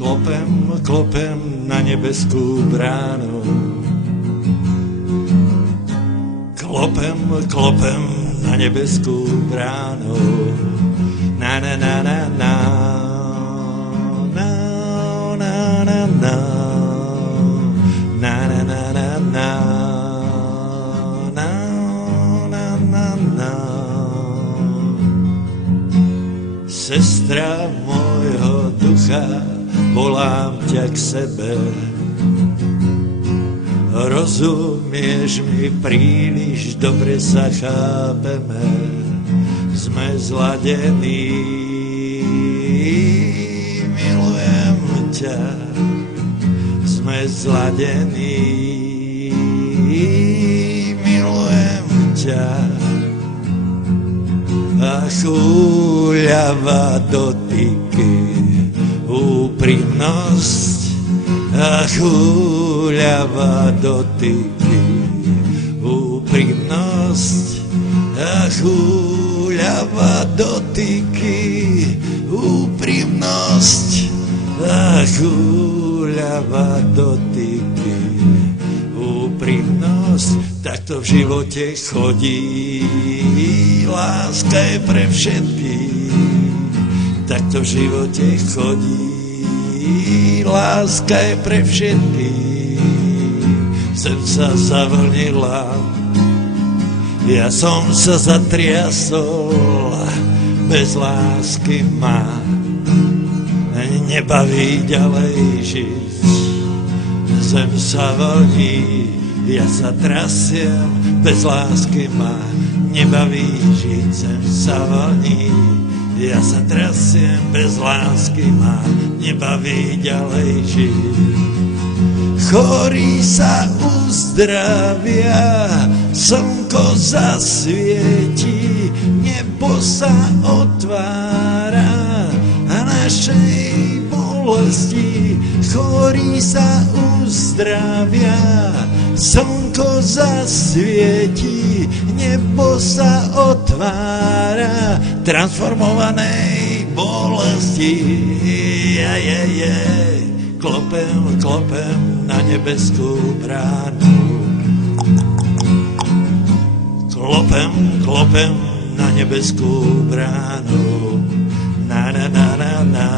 Klopem na nebeskú bránu. Klopem na nebeskú bránu. Na na na na na na na na na na na na na na na na na. Sestra môjho ducha, volám ťa k sebe. Rozumieš mi, príliš dobre sa chápeme. Sme zladení, milujem ťa. Sme zladení, milujem ťa. A chúľava dotyky, úprimnosť a chúľava dotyky, úprimnosť a chúľava dotyky, úprimnosť a chúľava dotyky, úprimnosť. Takto v živote chodí, láska je pre všetkých. Takto v živote chodí, láska je pre všetkých. Sem sa zavlnila, ja som sa zatriasol, bez lásky ma nebaví ďalej žiť. Zem sa vlní, ja sa trasiem, bez lásky ma nebaví žiť. Zem sa vlní, ja sa trasiem, bez lásky ma nebaví ďalej žiť. Chorí sa uzdravia, slnko zasvietí, nebo sa otvára a našej bolesti. Chorí sa uzdravia, slnko zasvietí, nebo sa otvára transformovanej bolesti. Klopem na nebeskú bránu. Klopem na nebeskú bránu. Na na na na na.